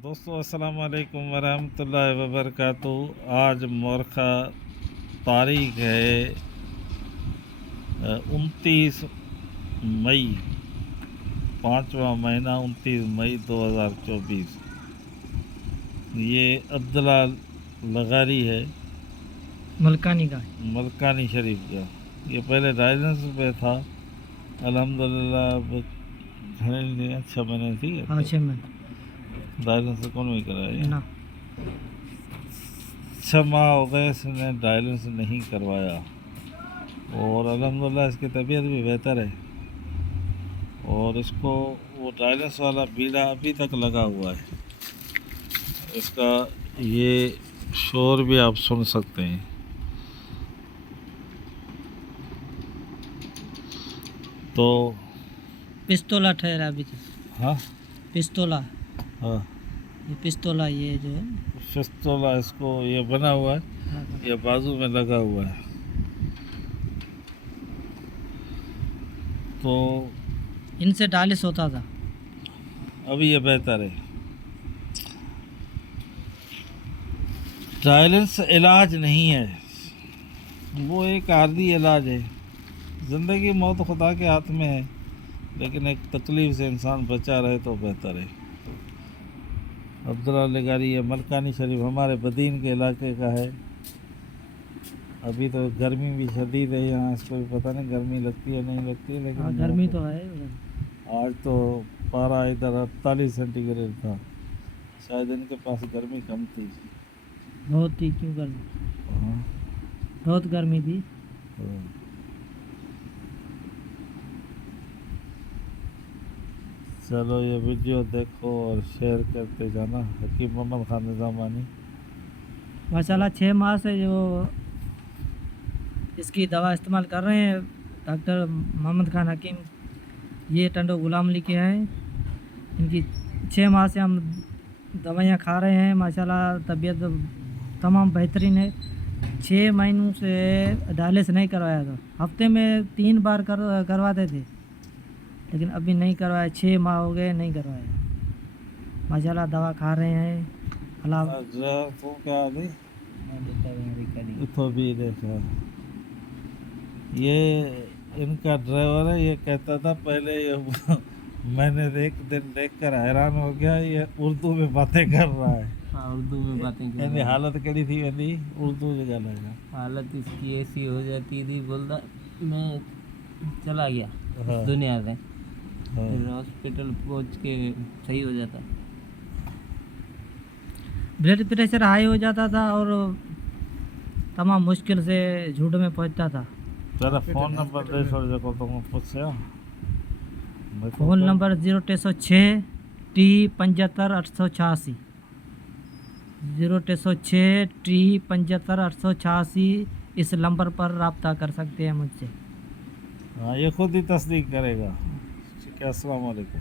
दोस्तों अस्सलाम वालेकुम वरहमतुल्लाहि वबरकातुहू। आज मोरखा तारीख है 29 मई, 5वां महीना 29 मई 2024। ये अब्दुल्ला लगारी है, मलकानी का मलकानी शरीफ का। ये पहले डायलेंस पे था, अल्हम्दुलिल्लाह अब घणे 6 महीने थी। हाँ 6 महीने डायलेंस कौन भी कराया ना 6 माह हो गए इसने डायलिसिस नहीं करवाया, और अल्हम्दुलिल्लाह इसकी तबीयत भी बेहतर है। और इसको वो डायलिसिस वाला बीड़ा अभी तक लगा हुआ है। इसका ये शोर भी आप सुन सकते हैं। तो पिस्तौला ठहरा अभी तक। हाँ पिस्तौला, हाँ ये पिस्तौला ये जो है फिस्तोला इसको ये बना हुआ है, ये बाजू में लगा हुआ है। तो इनसे डायलिस होता था। अभी ये बेहतर है। डायलिसिस इलाज नहीं है, वो एक आर्जी इलाज है। ज़िंदगी मौत खुदा के हाथ में है, लेकिन एक तकलीफ़ से इंसान बचा रहे तो बेहतर है। अब्दुल्ला लगारी है, मलकानी शरीफ हमारे बदीन के इलाके का है। अभी तो गर्मी भी शदीद है यहाँ, इसको भी पता नहीं गर्मी लगती है नहीं लगती है, लेकिन गर्मी तो है आज तो पारा इधर 48 सेंटीग्रेड था। शायद इनके पास गर्मी कम थी। बहुत थी। क्यों गर्मी? हाँ बहुत गर्मी थी। चलो ये वीडियो देखो और शेयर करते जाना। हकीम मोहम्मद खान निज़ामानी माशाल्लाह 6 माह से जो इसकी दवा इस्तेमाल कर रहे हैं डॉक्टर मोहम्मद खान हकीम, ये टंडो गुलाम अली के हैं। इनकी 6 माह से हम दवाइयाँ खा रहे हैं। माशाल्लाह तबीयत तमाम बेहतरीन है। 6 महीनों से डायलिसिस नहीं करवाया था, हफ्ते में 3 बार करवाते थे, लेकिन अभी नहीं करवाया। 6 माह हो गए नहीं करवाया। माशाल्लाह दवा खा रहे हैं। अल्लाह तो क्या तो भी देखा। ये इनका ड्राइवर है, ये कहता था पहले ये मैंने एक दिन देखकर हैरान हो गया, ये उर्दू में बातें कर रहा है। हाँ उर्दू में बातें कर रहा है। हालत कड़ी थी वेंदी उर्दू में गाना है। हालत इसकी ऐसी हो जाती थी, बोलता मैं चला गया हाँ। दुनिया से। हाँ। फिर हॉस्पिटल पहुंच के सही हो जाता, ब्लड प्रेशर हाई हो जाता था और तमाम मुश्किल से झूठ में पहुंचता था। तेरा फोन नंबर दे छोड़ को तुम पूछे। Phone number 0306 T 75 886, 0306 T 75 886। इस नंबर पर रब्ता कर सकते हैं मुझसे। हाँ ये खुद ही तस्दीक करेगा। ठीक है, अस्सलाम वालेकुम।